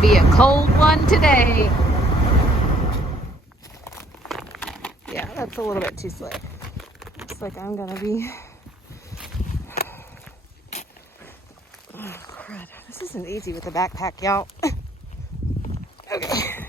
gonna be a cold one today. Yeah, that's a little bit too slick. Looks like I'm gonna be... Oh, crud. This isn't easy with the backpack, y'all. Okay.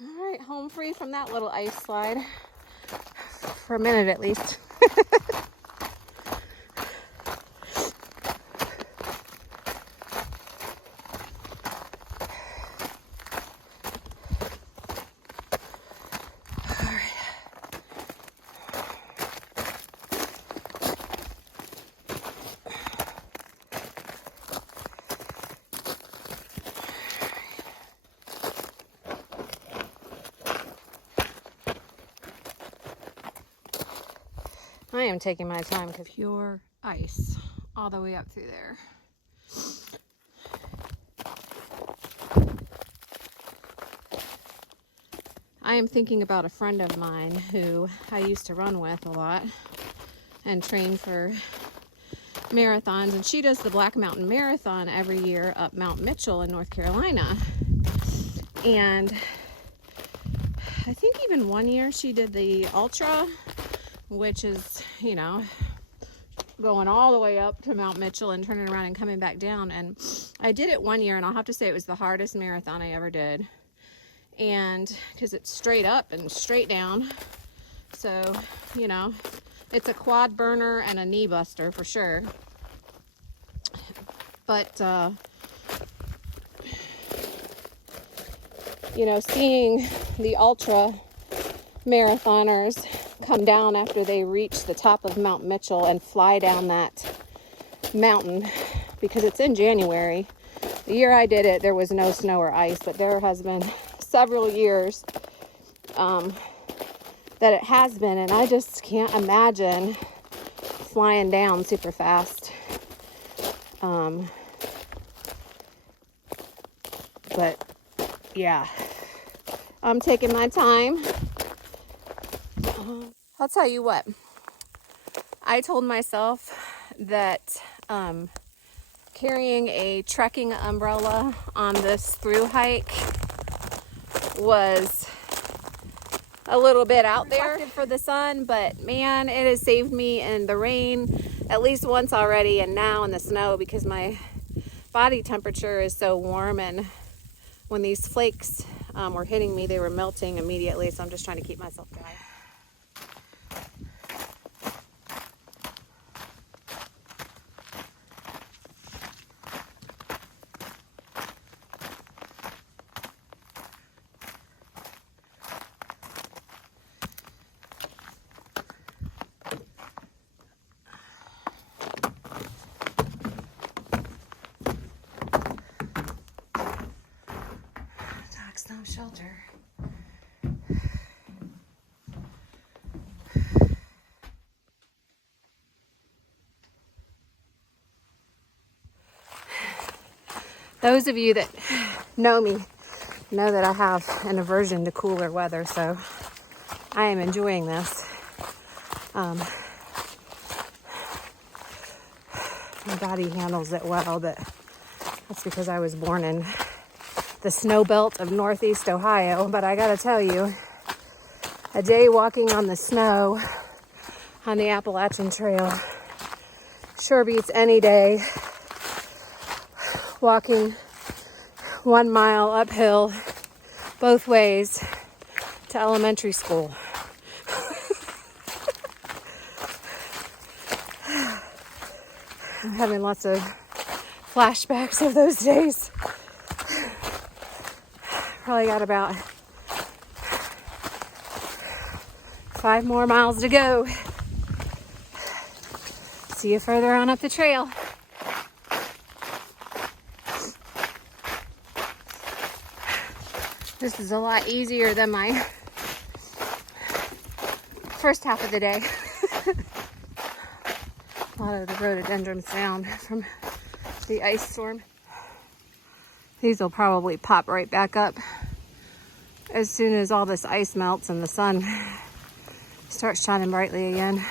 All right, home free from that little ice slide. For a minute at least. I am taking my time because pure ice all the way up through there. I am thinking about a friend of mine who I used to run with a lot and train for marathons, and she does the Black Mountain Marathon every year up Mount Mitchell in North Carolina. And I think even one year she did the ultra, which is, you know, going all the way up to Mount Mitchell and turning around and coming back down. And I did it one year, and I'll have to say it was the hardest marathon I ever did. And because it's straight up and straight down. So, you know, it's a quad burner and a knee buster for sure. But, you know, seeing the ultra marathoners come down after they reach the top of Mount Mitchell and fly down that mountain, because it's in January. The year I did it, there was no snow or ice, but there has been several years that it has been, and I just can't imagine flying down super fast. But yeah, I'm taking my time. I'll tell you what, I told myself that carrying a trekking umbrella on this through hike was a little bit out there for the sun, but man, it has saved me in the rain at least once already, and now in the snow, because my body temperature is so warm, and when these flakes were hitting me, they were melting immediately, so I'm just trying to keep myself dry. No shelter. Those of you that know me know that I have an aversion to cooler weather, so I am enjoying this. My body handles it well, but that's because I was born in the snow belt of Northeast Ohio. But I gotta tell you, a day walking on the snow on the Appalachian Trail sure beats any day walking 1 mile uphill both ways to elementary school. I'm having lots of flashbacks of those days. Probably got about 5 more miles to go. See you further on up the trail. This is a lot easier than my first half of the day. A lot of the rhododendrons down from the ice storm. These will probably pop right back up as soon as all this ice melts and the sun starts shining brightly again.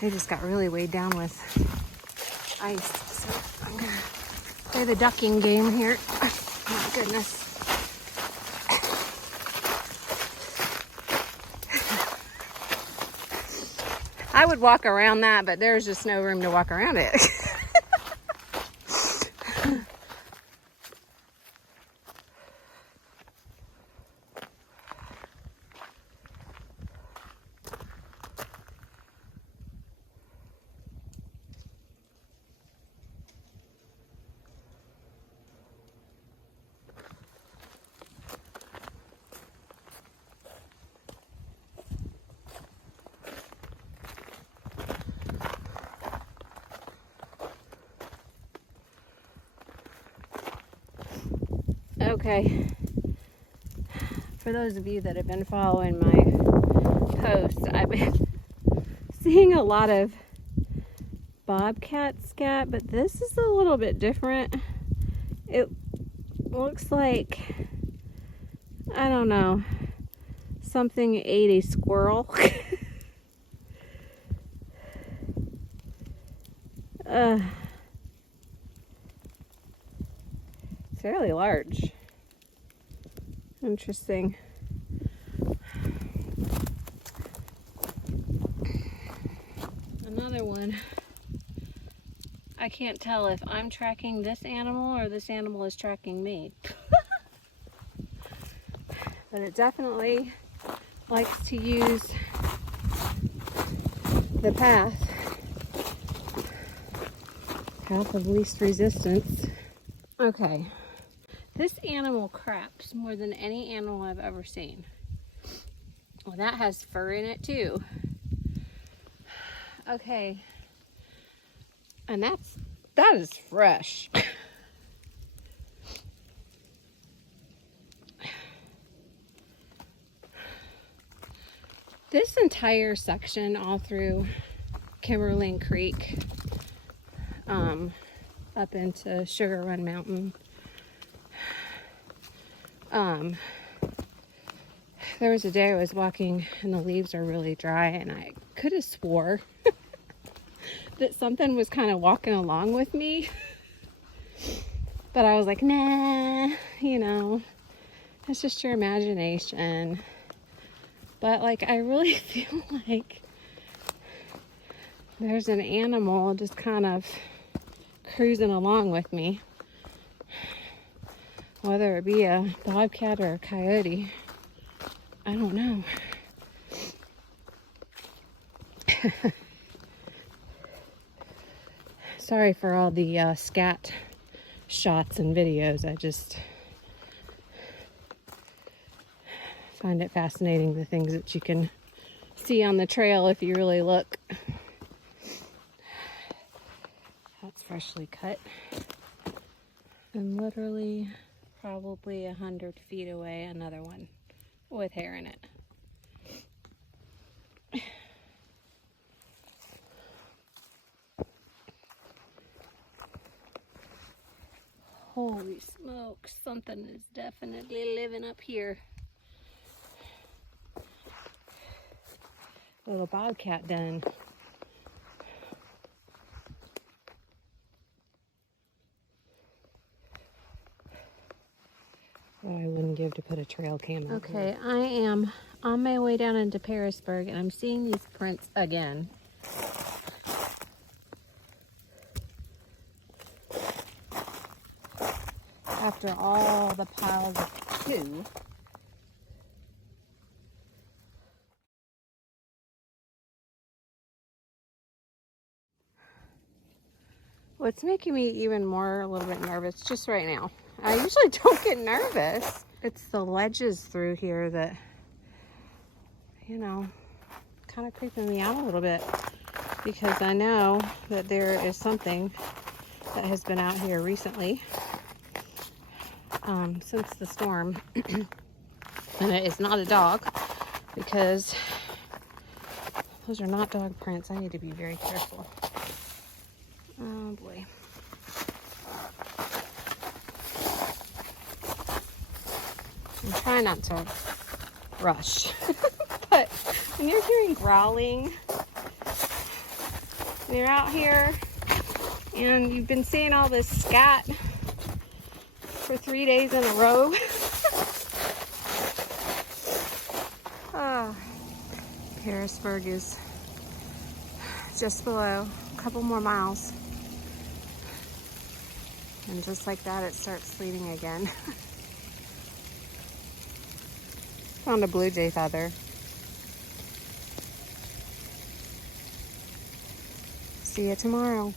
They just got really weighed down with ice. So I'm gonna play the ducking game here. Oh my goodness. I would walk around that, but there's just no room to walk around it. Okay, for those of you that have been following my posts, I've been seeing a lot of Bobcat scat, but this is a little bit different. It looks like, I don't know, something ate a squirrel. It's fairly large. Interesting. Another one. I can't tell if I'm tracking this animal or this animal is tracking me. But it definitely likes to use the path of least resistance. Okay. This animal craps more than any animal I've ever seen. Well, that has fur in it too. Okay. And that is fresh. This entire section all through Kimberling Creek, up into Sugar Run Mountain. There was a day I was walking and the leaves are really dry, and I could have swore that something was kind of walking along with me. But I was like, nah, you know, it's just your imagination. But like, I really feel like there's an animal just kind of cruising along with me. Whether it be a bobcat or a coyote, I don't know. Sorry for all the scat shots and videos. I just find it fascinating, the things that you can see on the trail if you really look. That's freshly cut. And literally probably 100 feet away, another one with hair in it. Holy smokes, something is definitely living up here. Little bobcat den. What I wouldn't give to put a trail cam out. Okay, I am on my way down into Parisburg, and I'm seeing these prints again. After all the piles of poo. What's making me even more a little bit nervous just right now, I usually don't get nervous. It's the ledges through here that, you know, kind of creeping me out a little bit, because I know that there is something that has been out here recently, since the storm. And it is not a dog, because those are not dog prints. I need to be very careful. Oh boy. I'm trying not to rush, but But when you're hearing growling, and you're out here and you've been seeing all this scat for 3 days in a row. Oh, Pearisburg is just below, a couple more miles. And just like that, it starts sleeting again. Found a blue jay feather. See you tomorrow.